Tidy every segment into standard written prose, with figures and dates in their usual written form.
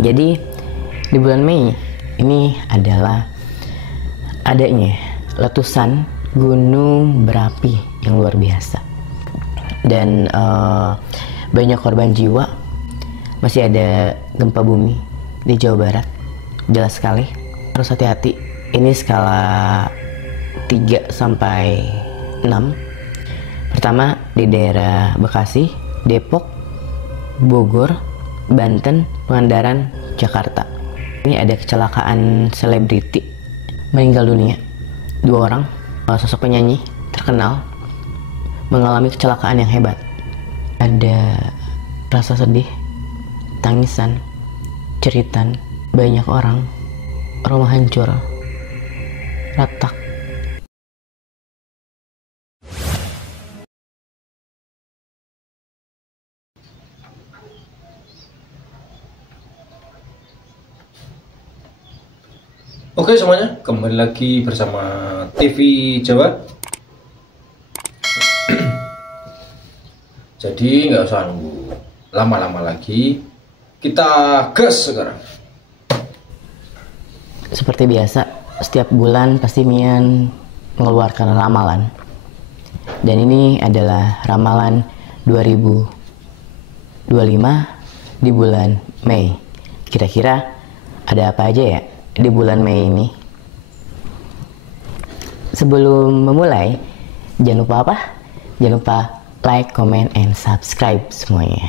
Jadi di bulan Mei ini adalah adanya letusan gunung berapi yang luar biasa, dan banyak korban jiwa. Masih ada gempa bumi di Jawa Barat, jelas sekali. Harus hati-hati. Ini skala 3 sampai 6. Pertama di daerah Bekasi, Depok, Bogor, Banten, Pangandaran, Jakarta. Ini ada kecelakaan selebriti meninggal dunia. 2 orang, sosok penyanyi terkenal mengalami kecelakaan yang hebat. Ada rasa sedih, tangisan, ceritan, banyak orang, rumah hancur, retak. Oke semuanya, kembali lagi bersama TV Jawa. Jadi nggak usah nunggu lama-lama lagi, kita gas sekarang. Seperti biasa, setiap bulan pasti Mian mengeluarkan ramalan. Dan ini adalah ramalan 2025 di bulan Mei. Kira-kira ada apa aja ya di bulan Mei ini? Sebelum memulai, jangan lupa apa? Jangan lupa like, comment, and subscribe semuanya.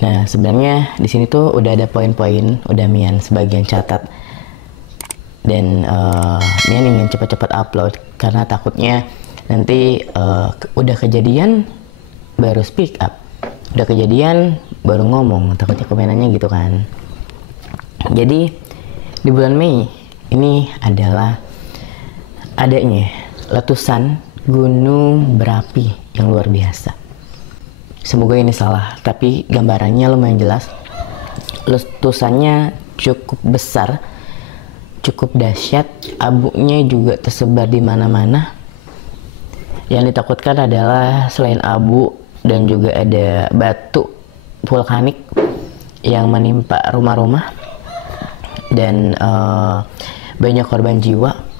Nah, sebenarnya di sini tuh udah ada poin-poin, udah Mian sebagian catat. Dan Mian ingin cepat-cepat upload karena takutnya nanti udah kejadian baru speak up, udah kejadian baru ngomong, takutnya komenannya gitu kan. Jadi di bulan Mei ini adalah adanya letusan gunung berapi yang luar biasa. Semoga ini salah, tapi gambarannya lumayan jelas. Letusannya cukup besar, cukup dahsyat, abunya juga tersebar di mana-mana. Yang ditakutkan adalah selain abu dan juga ada batu vulkanik yang menimpa rumah-rumah, dan banyak korban jiwa.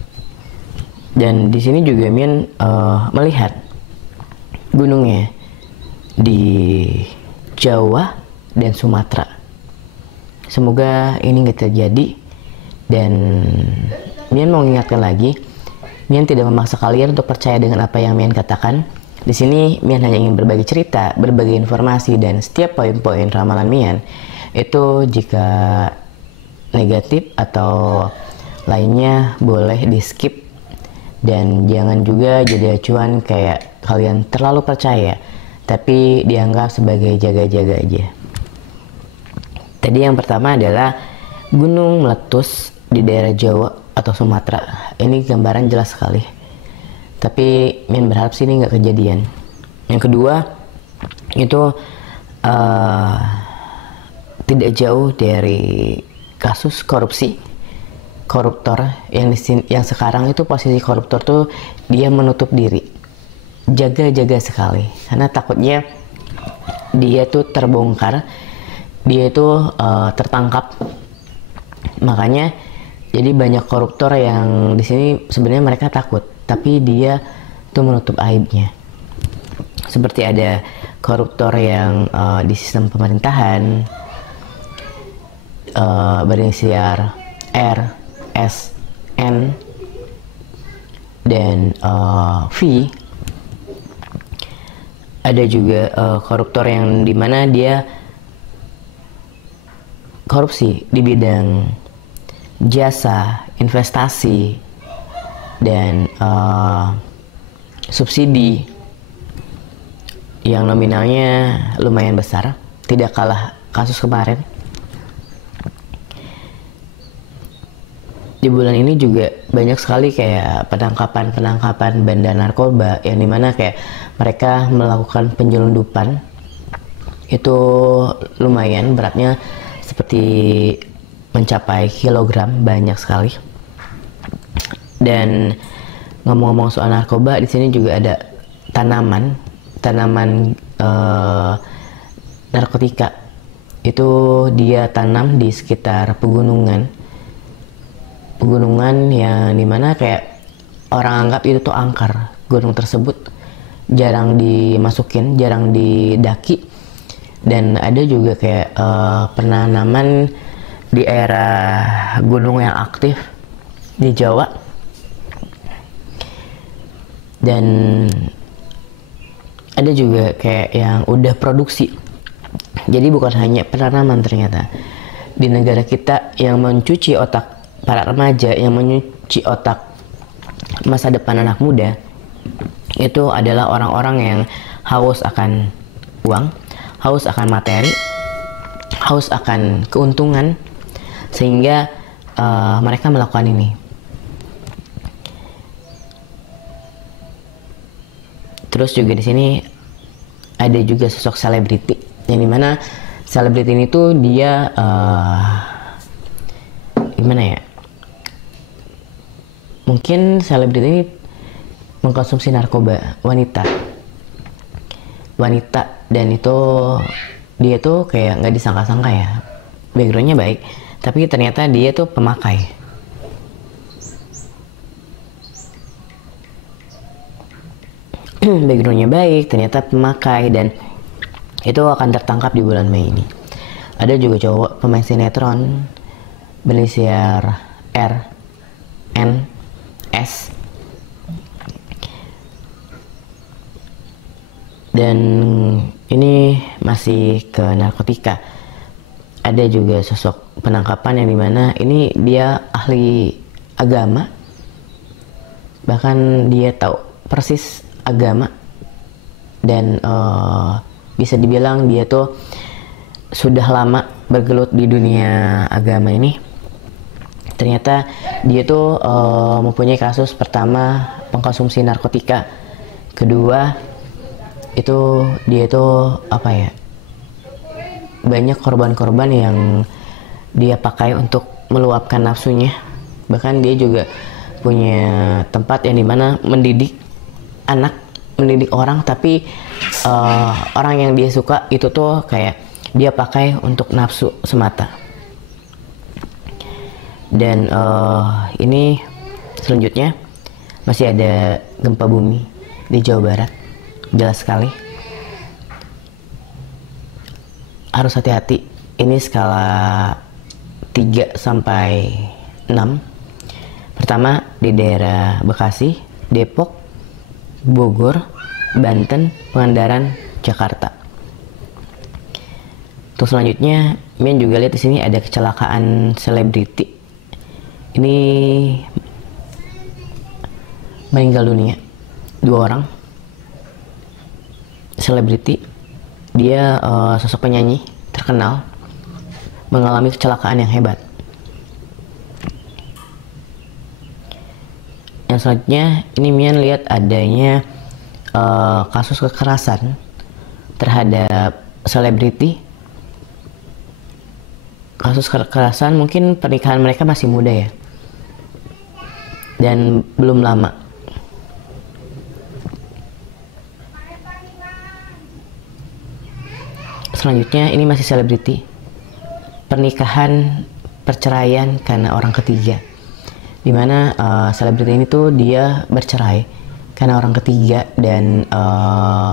Dan di sini juga Mian melihat gunungnya di Jawa dan Sumatera. Semoga ini nggak terjadi. Dan Mian mau mengingatkan lagi, Mian tidak memaksa kalian untuk percaya dengan apa yang Mian katakan. Di sini Mian hanya ingin berbagi cerita, berbagi informasi, dan setiap poin-poin ramalan Mian itu jika negatif atau lainnya boleh di skip. Dan jangan juga jadi acuan kayak kalian terlalu percaya, tapi dianggap sebagai jaga-jaga aja. Tadi yang pertama adalah gunung meletus di daerah Jawa atau Sumatera. Ini gambaran jelas sekali, tapi Mian berharap sih ini nggak kejadian. Yang kedua itu tidak jauh dari kasus koruptor yang sekarang itu posisi koruptor tuh dia menutup diri, jaga-jaga sekali karena takutnya dia tuh terbongkar, dia itu tertangkap. Makanya jadi banyak koruptor yang di sini sebenarnya mereka takut, tapi dia tuh menutup aibnya. Seperti ada koruptor yang di sistem pemerintahan berinisial R, S, N, dan V. Ada juga koruptor yang dimana dia korupsi di bidang jasa, investasi, dan subsidi yang nominalnya lumayan besar, tidak kalah kasus kemarin. Di bulan ini juga banyak sekali kayak penangkapan bandar narkoba yang dimana kayak mereka melakukan penyelundupan. Itu lumayan beratnya, seperti mencapai kilogram, banyak sekali. Dan ngomong-ngomong soal narkoba, di sini juga ada tanaman narkotika itu dia tanam di sekitar pegunungan yang dimana kayak orang anggap itu tuh angker. Gunung tersebut jarang dimasukin, jarang didaki, dan ada juga kayak penanaman di era gunung yang aktif di Jawa. Dan ada juga kayak yang udah produksi. Jadi bukan hanya penanaman, ternyata di negara kita yang mencuci otak para remaja, yang mencuci otak masa depan anak muda, itu adalah orang-orang yang haus akan uang, haus akan materi, haus akan keuntungan, sehingga mereka melakukan ini. Terus juga di sini ada juga sosok selebriti, yang dimana selebriti ini tuh dia gimana ya? Mungkin selebriti ini mengkonsumsi narkoba, wanita, dan itu dia tuh kayak nggak disangka-sangka ya, backgroundnya baik, tapi ternyata dia tuh pemakai. Backgroundnya baik, ternyata pemakai, dan itu akan tertangkap di bulan Mei ini. Ada juga cowok pemain sinetron berinisial R N S, dan ini masih ke narkotika. Ada juga sosok penangkapan yang dimana ini dia ahli agama, bahkan dia tahu persis agama, dan bisa dibilang dia tuh sudah lama bergelut di dunia agama ini. Ternyata dia tuh mempunyai kasus pertama pengkonsumsi narkotika, kedua itu dia tuh apa ya, banyak korban-korban yang dia pakai untuk meluapkan nafsunya. Bahkan dia juga punya tempat yang dimana mendidik anak, mendidik orang, tapi orang yang dia suka itu tuh kayak dia pakai untuk nafsu semata. Dan ini selanjutnya masih ada gempa bumi di Jawa Barat, jelas sekali. Harus hati-hati, ini skala 3 sampai 6. Pertama di daerah Bekasi, Depok, Bogor, Banten, Pangandaran, Jakarta. Terus selanjutnya, Mian juga lihat di sini ada kecelakaan selebriti. Ini meninggal dunia 2 orang. Selebriti, dia sosok penyanyi terkenal, mengalami kecelakaan yang hebat. Yang selanjutnya, ini Mian lihat adanya kasus kekerasan terhadap selebriti. Kasus kekerasan, mungkin pernikahan mereka masih muda ya, dan belum lama. Selanjutnya, ini masih selebriti. Pernikahan, perceraian karena orang ketiga, dimana selebriti ini tuh dia bercerai karena orang ketiga, dan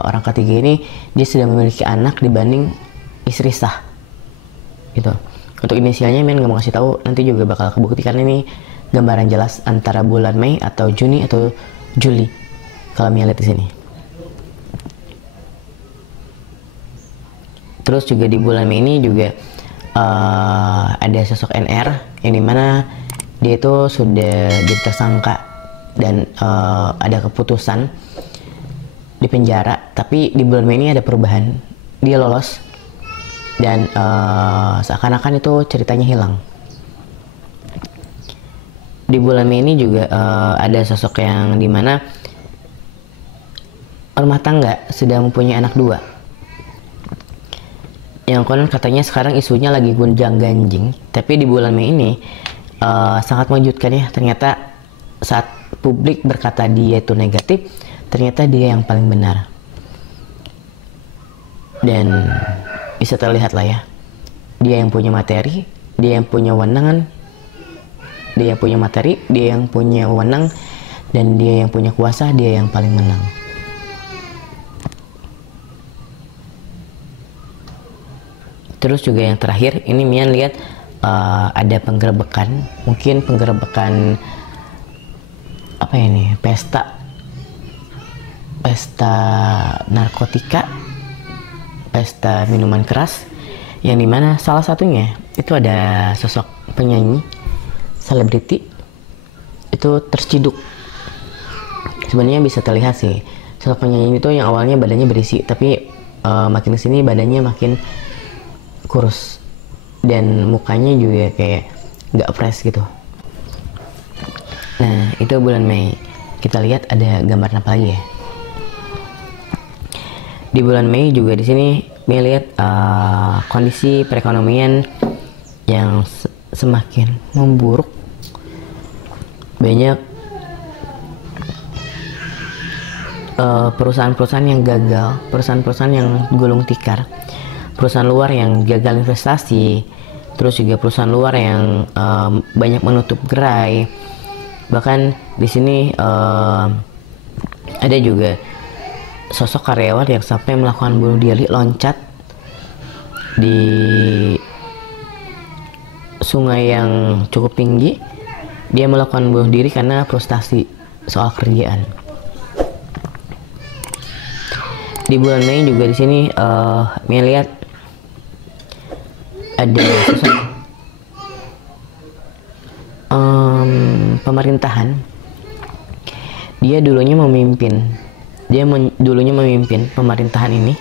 orang ketiga ini dia sudah memiliki anak dibanding istri sah gitu. Untuk inisialnya Mian nggak mau kasih tahu, nanti juga bakal kebuktikan ini gambaran jelas antara bulan Mei atau Juni atau Juli kalau Mian lihat di sini. Terus juga di bulan Mei ini juga ada sosok NR yang dimana dia itu sudah ditersangka dan ada keputusan di penjara, tapi di bulan Mei ini ada perubahan, dia lolos, dan seakan-akan itu ceritanya hilang. Di bulan Mei ini juga ada sosok yang dimana rumah tangga sudah mempunyai anak 2, yang konon katanya sekarang isunya lagi gonjang ganjing. Tapi di bulan Mei ini sangat mengejutkan ya, ternyata saat publik berkata dia itu negatif, ternyata dia yang paling benar. Dan bisa terlihat lah ya, Dia yang punya materi, dia yang punya wewenang, dia yang punya materi, dia yang punya wewenang, dan dia yang punya kuasa, dia yang paling menang. Terus juga yang terakhir, ini Mian lihat ada penggerebekan, mungkin penggerebekan apa ini, pesta narkotika, pesta minuman keras, yang dimana salah satunya itu ada sosok penyanyi selebriti itu terciduk. Sebenarnya bisa terlihat sih sosok penyanyi itu yang awalnya badannya berisi, tapi makin kesini badannya makin kurus dan mukanya juga kayak nggak fresh gitu. Nah, itu bulan Mei. Kita lihat ada gambar apa lagi ya? Di bulan Mei juga di sini Mei lihat kondisi perekonomian yang semakin memburuk. Banyak perusahaan-perusahaan yang gagal, perusahaan-perusahaan yang gulung tikar, perusahaan luar yang gagal investasi, terus juga perusahaan luar yang banyak menutup gerai. Bahkan di sini ada juga sosok karyawan yang sampai melakukan bunuh diri, loncat di sungai yang cukup tinggi. Dia melakukan bunuh diri karena frustasi soal kerjaan. Di bulan Mei juga di sini Mei lihat ada sosok pemerintahan. Dia dulunya memimpin pemerintahan ini.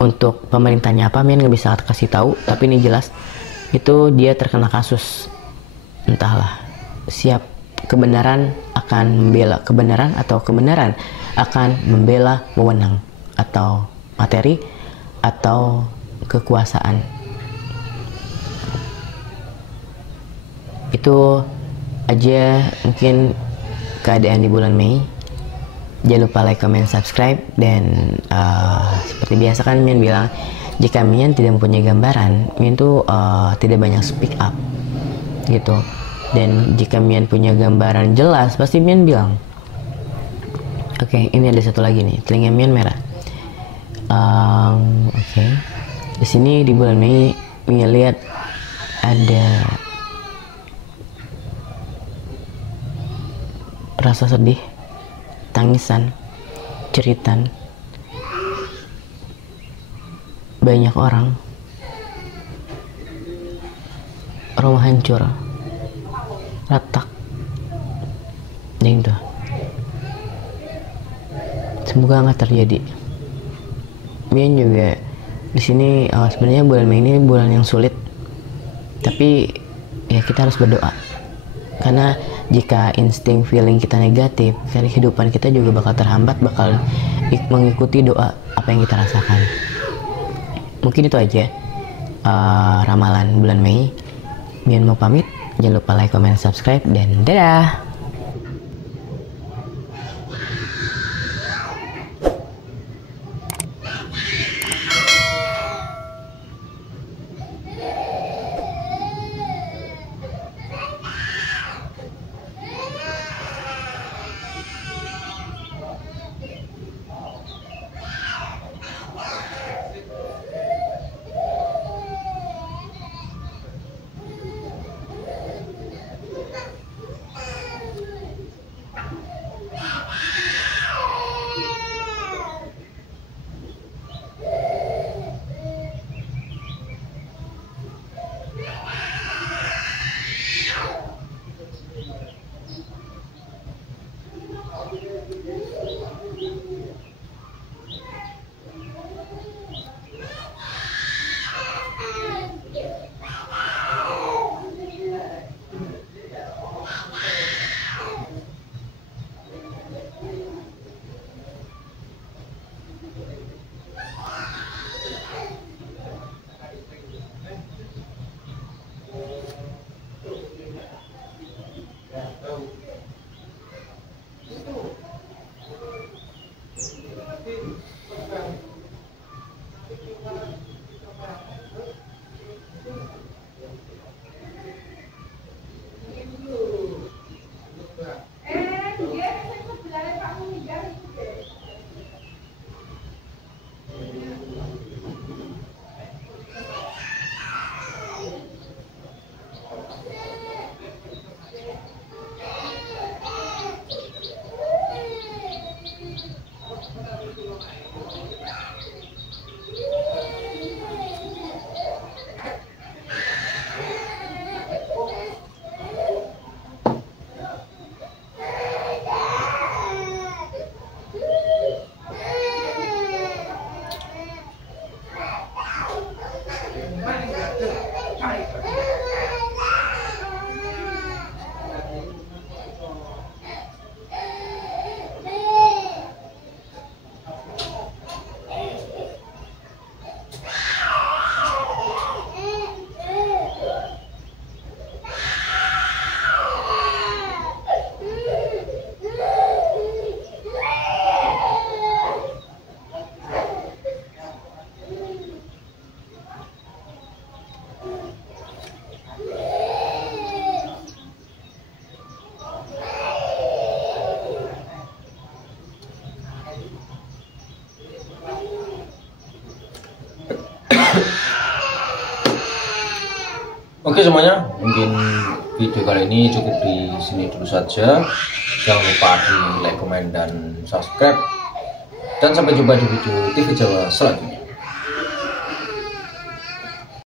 Untuk pemerintahnya apa Mian nggak bisa kasih tahu, tapi ini jelas itu dia terkena kasus, entahlah, siap kebenaran akan membela kebenaran atau kebenaran akan membela wewenang atau materi atau kekuasaan. Itu aja mungkin keadaan di bulan Mei. Jangan lupa like, comment, subscribe, dan seperti biasa kan Mian bilang, jika Mian tidak mempunyai gambaran, Mian tuh tidak banyak speak up gitu. Dan jika Mian punya gambaran jelas, pasti Mian bilang. Oke, ini ada satu lagi nih, telinga Mian merah. Oke. Di sini di bulan Mei Mian lihat ada rasa sedih, tangisan, ceritan, banyak orang, rumah hancur, retak, gitu. Semoga nggak terjadi. Mian juga di sini sebenarnya bulan Mei ini bulan yang sulit, tapi ya kita harus berdoa, karena jika insting feeling kita negatif, kehidupan kita juga bakal terhambat, bakal mengikuti doa apa yang kita rasakan. Mungkin itu aja ramalan bulan Mei. Mian mau pamit, jangan lupa like, comment, subscribe, dan dadah. Oke semuanya, mungkin video kali ini cukup di sini dulu saja. Jangan lupa di like, komen, dan subscribe. Dan sampai jumpa di video TV Jawa selanjutnya.